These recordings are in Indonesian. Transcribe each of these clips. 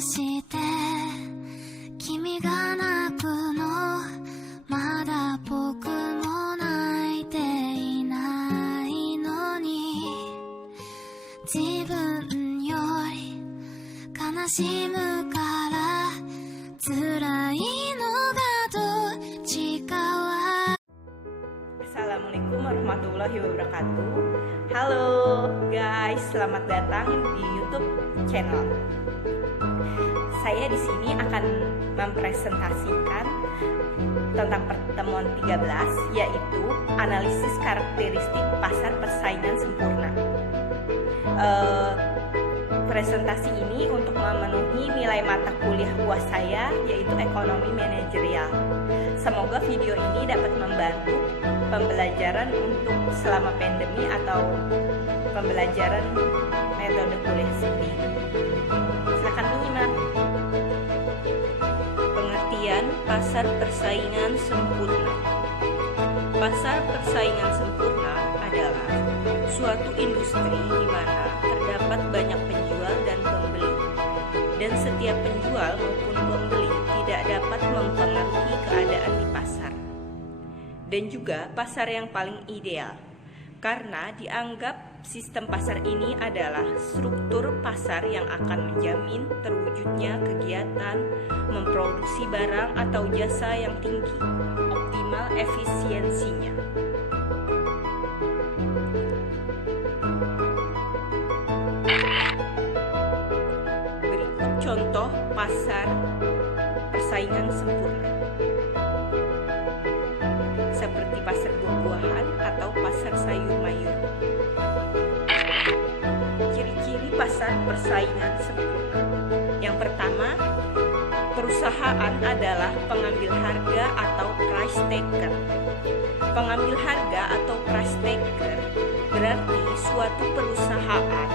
して君が泣くのまだ僕も泣いていないのに自分より悲しむから辛いのがどっちかは。 Assalamualaikum warahmatullahi wabarakatuh. Halo guys, selamat datang di YouTube channel. Saya di sini akan mempresentasikan tentang pertemuan 13, yaitu analisis karakteristik pasar persaingan sempurna. Presentasi ini untuk memenuhi nilai mata kuliah UAS saya, yaitu ekonomi manajerial. Semoga video ini dapat membantu pembelajaran untuk selama pandemi atau pembelajaran metode kuliah seperti ini. Silakan menyimak. Pengertian pasar persaingan sempurna. Pasar persaingan sempurna adalah suatu industri di mana terdapat banyak penjual dan pembeli, dan setiap penjual maupun pembeli tidak dapat mempengaruhi keadaan di pasar. Dan juga pasar yang paling ideal, karena dianggap sistem pasar ini adalah struktur pasar yang akan menjamin terwujudnya kegiatan memproduksi barang atau jasa yang tinggi, optimal efisiensinya. Berikut contoh pasar persaingan sempurna, seperti pasar buah-buahan atau pasar sayur-mayur. Ciri-ciri pasar persaingan sempurna. Yang pertama, perusahaan adalah pengambil harga atau price taker. Pengambil harga atau price taker berarti suatu perusahaan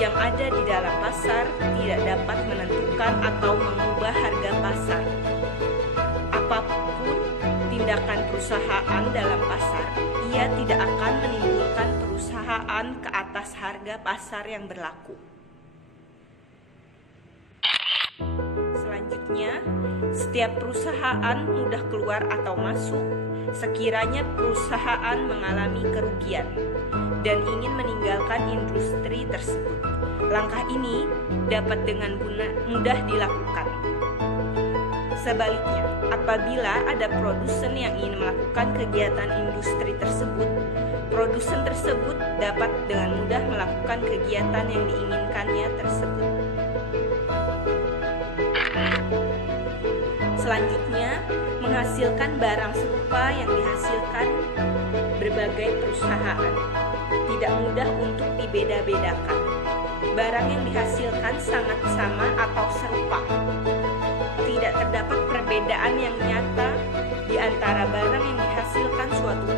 yang ada di dalam pasar tidak dapat menentukan atau mengubah harga pasar. Apapun tindakan perusahaan dalam pasar, ia tidak akan menimbulkan perusahaan ke atas harga pasar yang berlaku. Selanjutnya, setiap perusahaan mudah keluar atau masuk sekiranya perusahaan mengalami kerugian dan ingin meninggalkan industri tersebut. Langkah ini dapat dengan mudah dilakukan. Sebaliknya, apabila ada produsen yang ingin melakukan kegiatan industri tersebut, produsen tersebut dapat dengan mudah melakukan kegiatan yang diinginkannya tersebut. Selanjutnya, menghasilkan barang serupa yang dihasilkan berbagai perusahaan. Tidak mudah untuk dibeda-bedakan. Barang yang dihasilkan sangat sama atau serupa. Tidak terdapat perbedaan yang nyata di antara barang yang dihasilkan suatu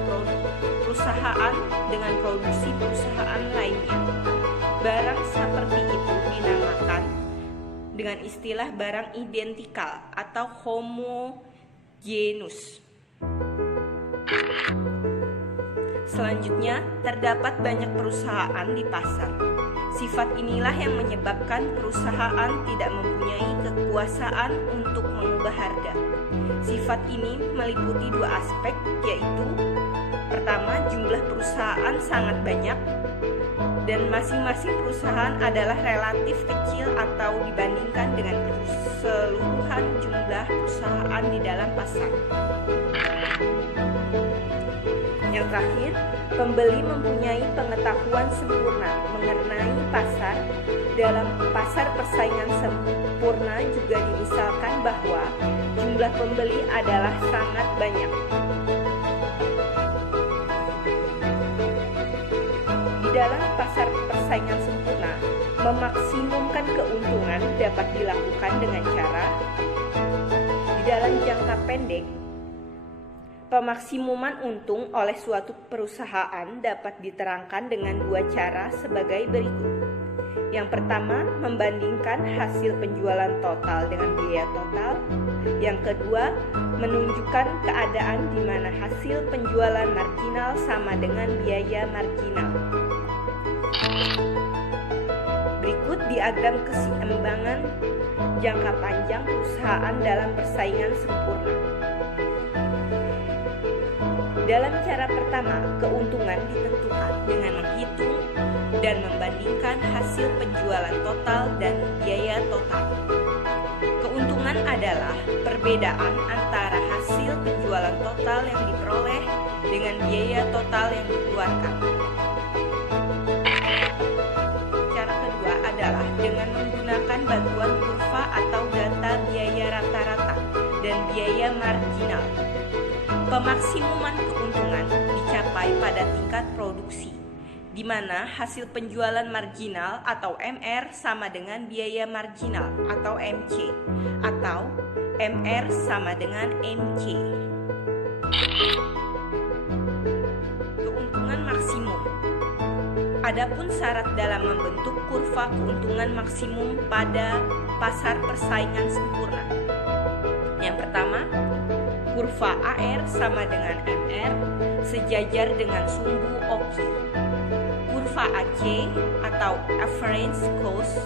perusahaan dengan produksi perusahaan lainnya. Barang seperti itu dinamakan dengan istilah barang identikal atau homogenus. Selanjutnya, terdapat banyak perusahaan di pasar. Sifat inilah yang menyebabkan perusahaan tidak mempunyai kekuasaan untuk mengubah harga. Sifat ini meliputi dua aspek, yaitu pertama, jumlah perusahaan sangat banyak dan masing-masing perusahaan adalah relatif kecil atau dibandingkan dengan keseluruhan jumlah perusahaan di dalam pasar. Yang terakhir, pembeli mempunyai pengetahuan sempurna mengenai pasar. Dalam pasar persaingan sempurna juga dimisalkan bahwa jumlah pembeli adalah sangat banyak. Di dalam pasar persaingan sempurna, memaksimumkan keuntungan dapat dilakukan dengan cara di dalam jangka pendek. Pemaksimuman untung oleh suatu perusahaan dapat diterangkan dengan dua cara sebagai berikut. Yang pertama, membandingkan hasil penjualan total dengan biaya total. Yang kedua, menunjukkan keadaan di mana hasil penjualan marginal sama dengan biaya marginal. Berikut diagram keseimbangan jangka panjang perusahaan dalam persaingan sempurna. Dalam cara pertama, keuntungan ditentukan dengan menghitung dan membandingkan hasil penjualan total dan biaya total. Keuntungan adalah perbedaan antara hasil penjualan total yang diperoleh dengan biaya total yang dikeluarkan. Cara kedua adalah dengan menggunakan bantuan kurva atau data biaya rata-rata dan biaya marginal. Pemaksimuman keuntungan dicapai pada tingkat produksi, di mana hasil penjualan marginal atau MR sama dengan biaya marginal atau MC, atau MR sama dengan MC. Keuntungan maksimum. Adapun syarat dalam membentuk kurva keuntungan maksimum pada pasar persaingan sempurna. Yang pertama, kurva AR sama dengan MR sejajar dengan sumbu OKI. Kurva AC atau average cost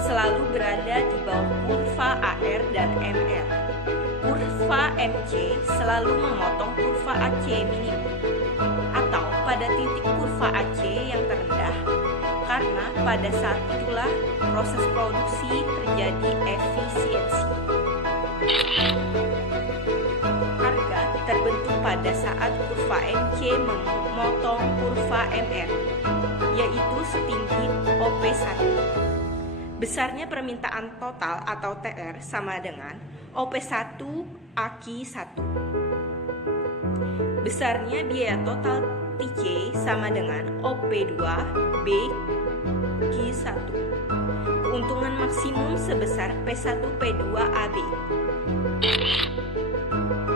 selalu berada di bawah kurva AR dan MR. Kurva MC selalu memotong kurva AC minimum atau pada titik kurva AC yang terendah, karena pada saat itulah proses produksi terjadi efisiensi. Harga terbentuk pada saat kurva MC memotong kurva MR, yaitu setinggi OP1. Besarnya permintaan total atau TR sama dengan OP1 AQ 1. Besarnya biaya total TC sama dengan OP2 B Q1. Keuntungan maksimum sebesar P1 P2 AB.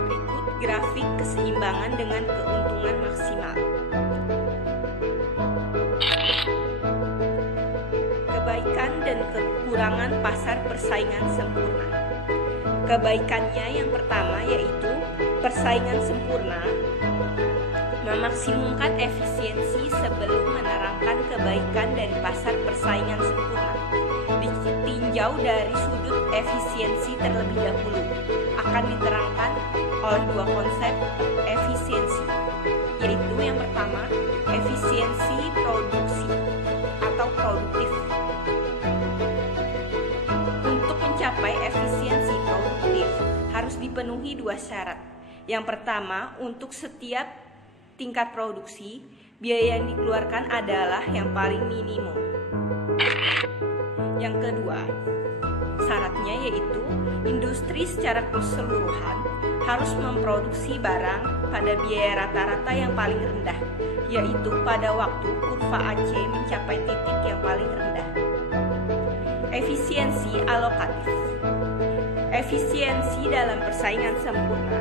Berikut grafik keseimbangan dengan keuntungan maksimal. Kebaikan dan kekurangan pasar persaingan sempurna. Kebaikannya yang pertama yaitu persaingan sempurna memaksimumkan efisiensi sebelum menerangkan kebaikan dari pasar persaingan sempurna. Ditinjau dari sudut efisiensi terlebih dahulu, akan diterangkan oleh dua konsep efisiensi, yaitu yang pertama, efisiensi produksi atau produktif. Untuk mencapai efisiensi produktif harus dipenuhi dua syarat. Yang pertama, untuk setiap tingkat produksi, biaya yang dikeluarkan adalah yang paling minimum. Yang kedua, syaratnya yaitu industri secara keseluruhan harus memproduksi barang pada biaya rata-rata yang paling rendah, yaitu pada waktu kurva AC mencapai titik yang paling rendah. Efisiensi alokatif. Efisiensi dalam persaingan sempurna.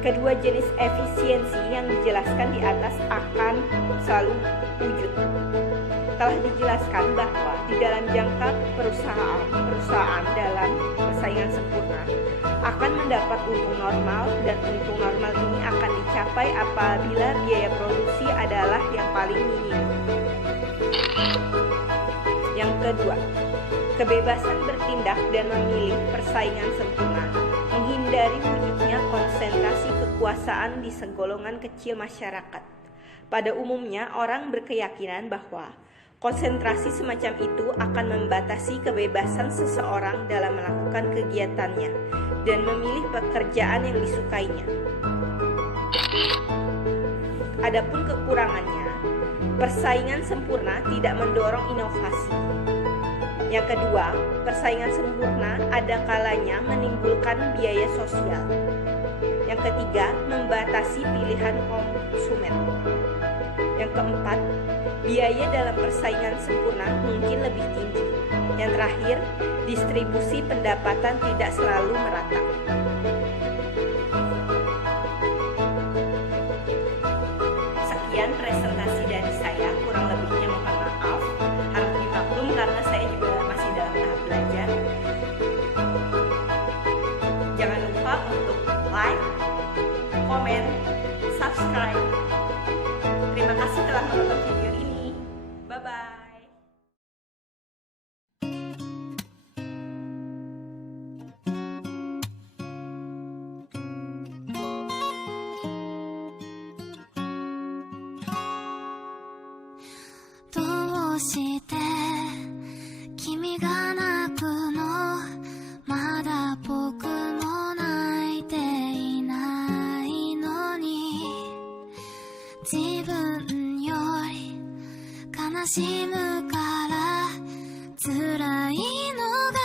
Kedua jenis efisiensi yang dijelaskan di atas akan selalu wujud. Telah dijelaskan bahwa di dalam jangka perusahaan dalam persaingan sempurna akan mendapat untung normal, dan untung normal ini akan dicapai apabila biaya produksi adalah yang paling minim. Yang kedua, kebebasan bertindak dan memilih persaingan sempurna, menghindari wujudnya konsentrasi kekuasaan di segolongan kecil masyarakat. Pada umumnya, orang berkeyakinan bahwa konsentrasi semacam itu akan membatasi kebebasan seseorang dalam melakukan kegiatannya dan memilih pekerjaan yang disukainya. Adapun kekurangannya, persaingan sempurna tidak mendorong inovasi. Yang kedua, persaingan sempurna ada kalanya menimbulkan biaya sosial. Yang ketiga, membatasi pilihan konsumen. Yang keempat, biaya dalam persaingan sempurna mungkin lebih tinggi. Yang terakhir, distribusi pendapatan tidak selalu merata. Sekian presentasi dari saya, kurang lebihnya mohon maaf. Harap dimaklum karena saya juga masih dalam tahap belajar. Jangan lupa untuk like, komen, subscribe. Terima kasih telah menonton video ini. Bye-bye. して君が泣くのまだ僕も泣いていないのに自分より悲しむから辛いのが